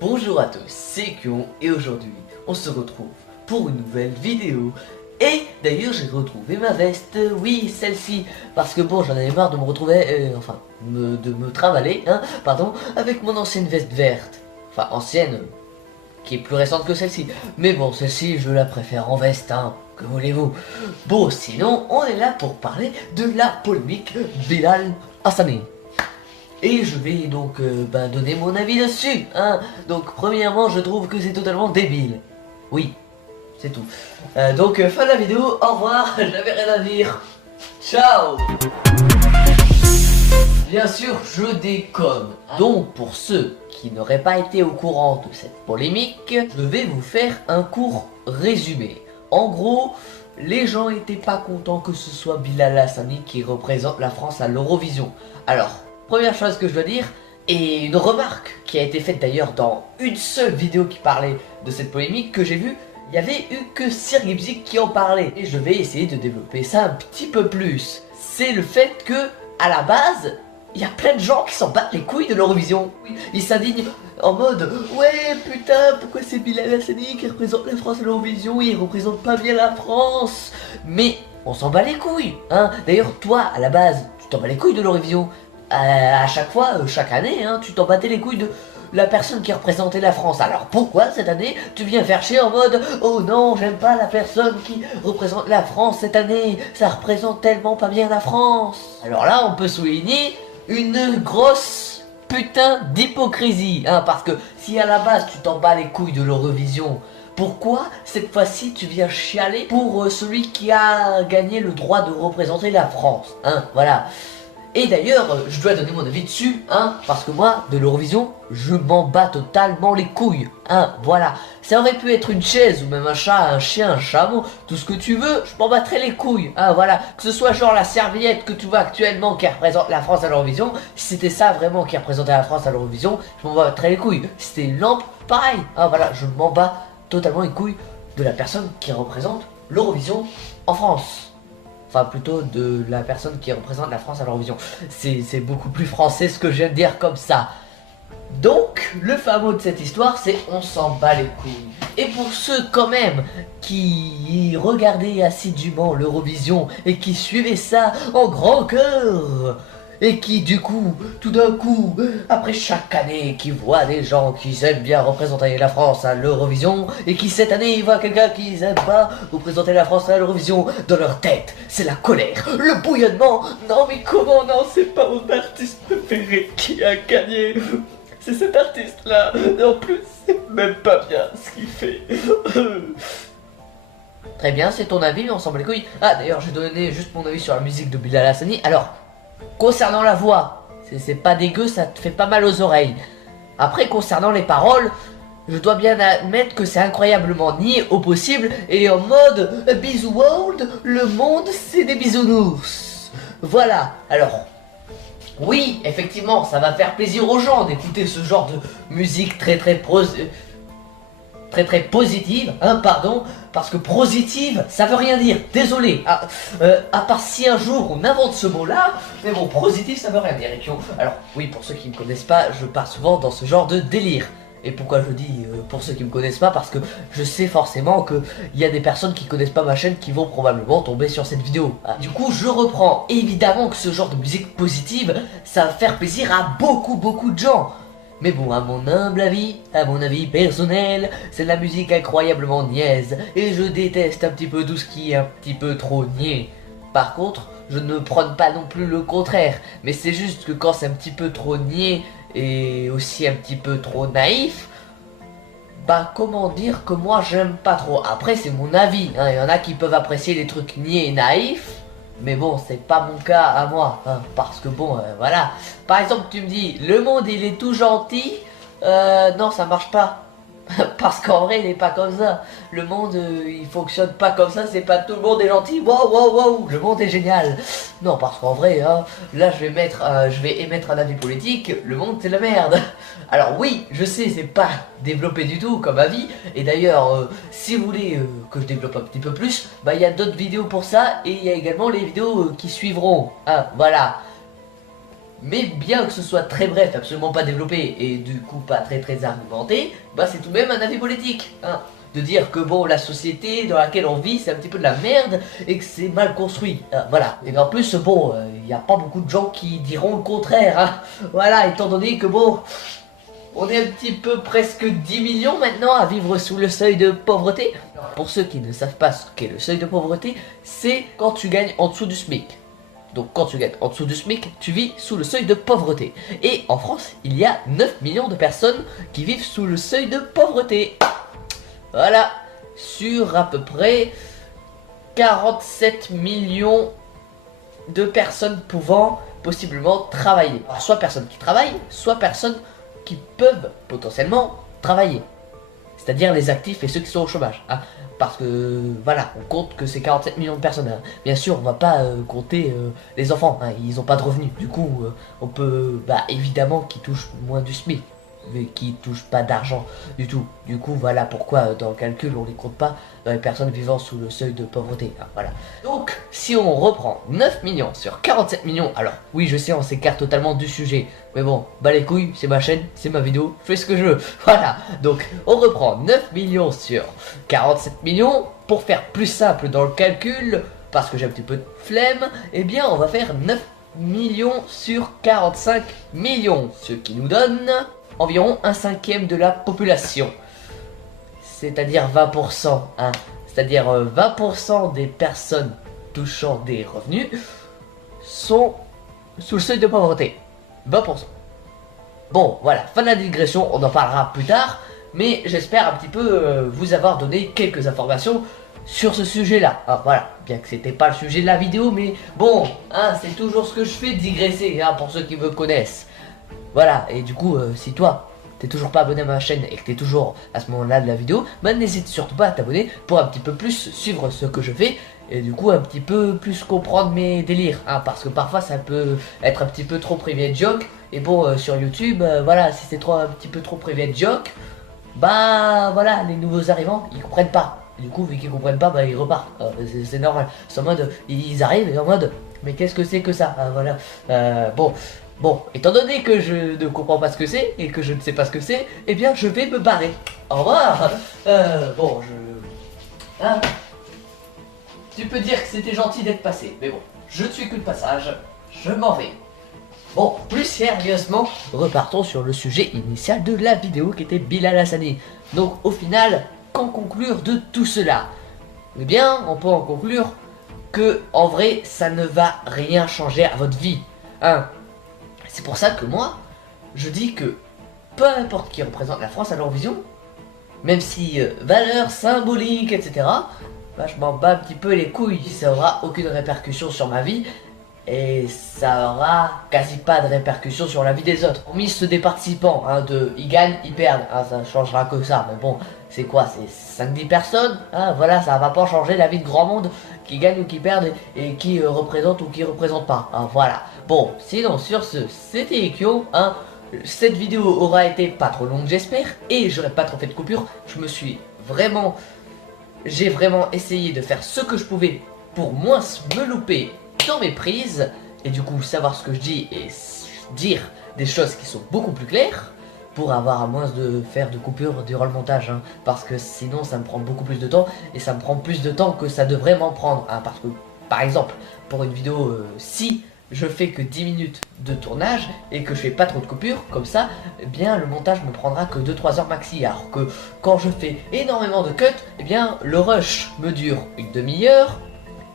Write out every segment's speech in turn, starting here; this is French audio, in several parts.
Bonjour à tous, c'est Kion et aujourd'hui on se retrouve pour une nouvelle vidéo. Et d'ailleurs j'ai retrouvé ma veste, oui celle-ci, parce que bon j'en avais marre de me retrouver, de me travailler, pardon, avec mon ancienne veste verte. Enfin ancienne, qui est plus récente que celle-ci. Mais bon celle-ci je la préfère en veste, que voulez-vous. Bon sinon on est là pour parler de la polémique Bilal Hassani. Et je vais donc donner mon avis dessus, Donc premièrement, je trouve que c'est totalement débile. Oui, c'est tout. Donc fin de la vidéo, au revoir, j'avais rien à dire. Ciao. Bien sûr, je déconne. Donc pour ceux qui n'auraient pas été au courant de cette polémique, je vais vous faire un court résumé. En gros, les gens n'étaient pas contents que ce soit Bilal Hassani qui représente la France à l'Eurovision. Alors, première chose que je dois dire, et une remarque qui a été faite d'ailleurs dans une seule vidéo qui parlait de cette polémique que j'ai vue, il n'y avait eu que Sir Gipsy qui en parlait. Et je vais essayer de développer ça un petit peu plus. C'est le fait que, à la base, il y a plein de gens qui s'en battent les couilles de l'Eurovision. Ils s'indignent en mode « Ouais putain, pourquoi c'est Bilal Hassani qui représente la France à l'Eurovision, il représente pas bien la France ?» Mais on s'en bat les couilles, D'ailleurs, toi, à la base, tu t'en bats les couilles de l'Eurovision. À chaque fois, chaque année, tu t'en battais les couilles de la personne qui représentait la France. Alors pourquoi cette année tu viens faire chier en mode oh non, j'aime pas la personne qui représente la France cette année, ça représente tellement pas bien la France. Alors là on peut souligner une grosse putain d'hypocrisie, parce que si à la base tu t'en bats les couilles de l'Eurovision, pourquoi cette fois-ci tu viens chialer pour celui qui a gagné le droit de représenter la France, voilà. Et d'ailleurs, je dois donner mon avis dessus, parce que moi, de l'Eurovision, je m'en bats totalement les couilles, voilà. Ça aurait pu être une chaise, ou même un chat, un chien, un chameau, tout ce que tu veux, je m'en battrais les couilles, voilà. Que ce soit genre la serviette que tu vois actuellement qui représente la France à l'Eurovision, si c'était ça vraiment qui représentait la France à l'Eurovision, je m'en battrais les couilles. Si c'était une lampe, pareil, voilà, je m'en bats totalement les couilles de la personne qui représente l'Eurovision en France. Enfin plutôt de la personne qui représente la France à l'Eurovision. C'est beaucoup plus français ce que je viens de dire comme ça. Donc le fameux de cette histoire c'est on s'en bat les couilles. Et pour ceux quand même qui regardaient assidûment l'Eurovision et qui suivaient ça en grand cœur, et qui du coup, tout d'un coup, après chaque année, qui voient des gens qui aiment bien représenter la France à l'Eurovision, et qui cette année voient quelqu'un qui n'aime pas représenter la France à l'Eurovision, dans leur tête, c'est la colère, le bouillonnement. Non mais comment non, c'est pas mon artiste préféré qui a gagné, c'est cet artiste là, et en plus c'est même pas bien ce qu'il fait. Très bien, c'est ton avis, mais on s'en bat les couilles. D'ailleurs, je vais donner juste mon avis sur la musique de Bilal Hassani. Alors, concernant la voix, c'est pas dégueu, ça te fait pas mal aux oreilles. Après, concernant les paroles, je dois bien admettre que c'est incroyablement niais au possible et en mode bisou world, le monde c'est des bisounours. Voilà, alors, oui, effectivement, ça va faire plaisir aux gens d'écouter ce genre de musique très positive, parce que positive, ça veut rien dire, désolé, à part si un jour on invente ce mot-là, mais bon, positif, ça veut rien dire, alors, oui, pour ceux qui me connaissent pas, je pars souvent dans ce genre de délire, et pourquoi je dis pour ceux qui me connaissent pas, parce que je sais forcément que il y a des personnes qui connaissent pas ma chaîne qui vont probablement tomber sur cette vidéo. Du coup, je reprends, évidemment que ce genre de musique positive, ça va faire plaisir à beaucoup de gens. Mais bon, à mon humble avis, à mon avis personnel, c'est de la musique incroyablement niaise, et je déteste un petit peu tout ce qui est un petit peu trop niais. Par contre, je ne prône pas non plus le contraire, mais c'est juste que quand c'est un petit peu trop niais, et aussi un petit peu trop naïf, comment dire que moi j'aime pas trop. Après c'est mon avis, il y en a qui peuvent apprécier les trucs niais et naïfs, mais bon, c'est pas mon cas à moi, parce que bon, voilà. Par exemple, tu me dis, le monde il est tout gentil, non ça marche pas. Parce qu'en vrai il est pas comme ça. Le monde il fonctionne pas comme ça, c'est pas tout le monde est gentil, wow, le monde est génial. Non, parce qu'en vrai, là je vais émettre un avis politique, le monde c'est la merde. Alors oui, je sais, c'est pas développé du tout comme avis, et d'ailleurs, si vous voulez que je développe un petit peu plus, il y a d'autres vidéos pour ça, et il y a également les vidéos qui suivront, voilà. Mais bien que ce soit très bref, absolument pas développé et du coup pas très argumenté, bah c'est tout de même un avis politique, hein. De dire que bon, la société dans laquelle on vit c'est un petit peu de la merde et que c'est mal construit, voilà. Et en plus bon, il n'y a pas beaucoup de gens qui diront le contraire, hein. Voilà, étant donné que bon, on est un petit peu presque 10 millions maintenant à vivre sous le seuil de pauvreté. Pour ceux qui ne savent pas ce qu'est le seuil de pauvreté, c'est quand tu gagnes en dessous du SMIC. Donc quand tu gagnes en dessous du SMIC, tu vis sous le seuil de pauvreté. Et en France, il y a 9 millions de personnes qui vivent sous le seuil de pauvreté. Voilà, sur à peu près 47 millions de personnes pouvant possiblement travailler. Alors, soit personnes qui travaillent, soit personnes qui peuvent potentiellement travailler. C'est-à-dire les actifs et ceux qui sont au chômage, hein. Parce que voilà, on compte que c'est 47 millions de personnes, hein. Bien sûr, on va pas compter les enfants, hein. Ils n'ont pas de revenus. Du coup, on peut évidemment qu'ils touchent moins du SMIC, mais qui touchent pas d'argent du tout. Du coup, voilà pourquoi dans le calcul on les compte pas dans les personnes vivant sous le seuil de pauvreté, hein, voilà. Donc, si on reprend 9 millions sur 47 millions, alors oui, je sais, on s'écarte totalement du sujet, mais bon, bah les couilles, c'est ma chaîne, c'est ma vidéo, je fais ce que je veux, voilà. Donc, on reprend 9 millions sur 47 millions, pour faire plus simple dans le calcul, parce que j'ai un petit peu de flemme, eh bien, on va faire 9 millions sur 45 millions, ce qui nous donne environ un cinquième de la population, c'est-à-dire 20%, hein. C'est-à-dire 20% des personnes touchant des revenus sont sous le seuil de pauvreté. 20%. Bon, voilà, fin de la digression, on en parlera plus tard, mais j'espère un petit peu vous avoir donné quelques informations sur ce sujet-là. Ah, voilà, bien que c'était pas le sujet de la vidéo, mais bon, hein, c'est toujours ce que je fais, digresser, hein, pour ceux qui me connaissent. Voilà, et du coup, si toi, t'es toujours pas abonné à ma chaîne et que t'es toujours à ce moment-là de la vidéo, bah n'hésite surtout pas à t'abonner pour un petit peu plus suivre ce que je fais et du coup un petit peu plus comprendre mes délires, hein, parce que parfois ça peut être un petit peu trop private joke et bon, sur YouTube, voilà, si c'est un petit peu trop private joke, bah voilà, les nouveaux arrivants, ils comprennent pas. Du coup, vu qu'ils comprennent pas, bah ils repartent. C'est normal. C'est en mode, ils arrivent et en mode, mais qu'est-ce que c'est que ça? Voilà. Bon, étant donné que je ne comprends pas ce que c'est et que je ne sais pas ce que c'est, eh bien je vais me barrer. Au revoir. Bon, hein, tu peux dire que c'était gentil d'être passé, mais bon, je ne suis que de passage, je m'en vais. Bon, plus sérieusement, repartons sur le sujet initial de la vidéo qui était Bilal Hassani. Donc au final, qu'en conclure de tout cela? Eh bien, on peut en conclure que, en vrai, ça ne va rien changer à votre vie, hein. C'est pour ça que moi, je dis que peu importe qui représente la France à l'Eurovision, même si valeur symbolique, etc., bah, je m'en bats un petit peu les couilles. Ça aura aucune répercussion sur ma vie et ça aura quasi pas de répercussion sur la vie des autres. Hormis ceux des participants, hein, ils gagnent, ils perdent, hein, ça changera que ça. Mais bon, c'est quoi? C'est 5-10 personnes, hein, voilà, ça va pas changer la vie de grand monde qui gagne ou qui perdent et qui représente ou qui représente pas, hein, voilà. Bon, sinon sur ce, c'était Ekyo, hein. Cette vidéo aura été pas trop longue j'espère, et j'aurais pas trop fait de coupure. J'ai vraiment essayé de faire ce que je pouvais pour moins me louper dans mes prises, et du coup savoir ce que je dis et dire des choses qui sont beaucoup plus claires, pour avoir à moins de faire de coupures durant le montage, hein, parce que sinon ça me prend beaucoup plus de temps, et ça me prend plus de temps que ça devrait m'en prendre, hein, parce que par exemple, pour une vidéo, si je fais que 10 minutes de tournage et que je fais pas trop de coupures, comme ça, eh bien le montage me prendra que 2-3 heures maxi, alors que quand je fais énormément de cuts, eh bien le rush me dure une demi-heure,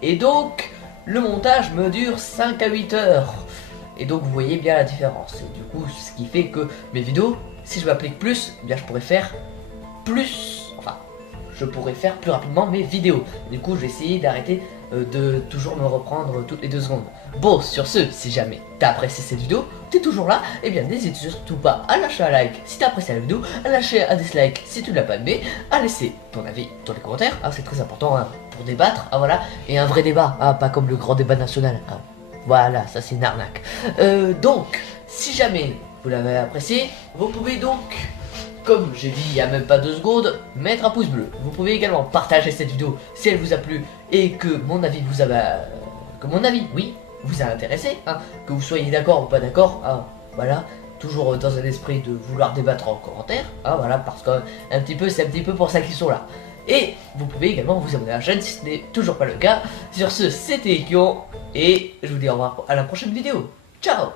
et donc le montage me dure 5 à 8 heures. Et donc vous voyez bien la différence. Et du coup, ce qui fait que mes vidéos, si je m'applique plus, eh bien je pourrais faire plus, enfin, je pourrais faire plus rapidement mes vidéos. Du coup, je vais essayer d'arrêter de toujours me reprendre toutes les 2 secondes. Bon, sur ce, si jamais t'as apprécié cette vidéo, t'es toujours là, eh bien n'hésite surtout pas à lâcher un like si t'as apprécié la vidéo, à lâcher un dislike si tu ne l'as pas aimé, à laisser ton avis dans les commentaires, hein, c'est très important, hein, pour débattre, ah, voilà, et un vrai débat, hein, pas comme le grand débat national, hein. Voilà, ça c'est une arnaque. Donc, si jamais vous l'avez apprécié, vous pouvez donc, comme j'ai dit il y a même pas 2 secondes, mettre un pouce bleu. Vous pouvez également partager cette vidéo si elle vous a plu et que mon avis vous a... oui, vous a intéressé, hein, que vous soyez d'accord ou pas d'accord, hein, voilà, toujours dans un esprit de vouloir débattre en commentaire, hein, voilà, parce que c'est un petit peu pour ça qu'ils sont là. Et vous pouvez également vous abonner à la chaîne si ce n'est toujours pas le cas. Sur ce, c'était Ekion, et je vous dis au revoir à la prochaine vidéo. Ciao!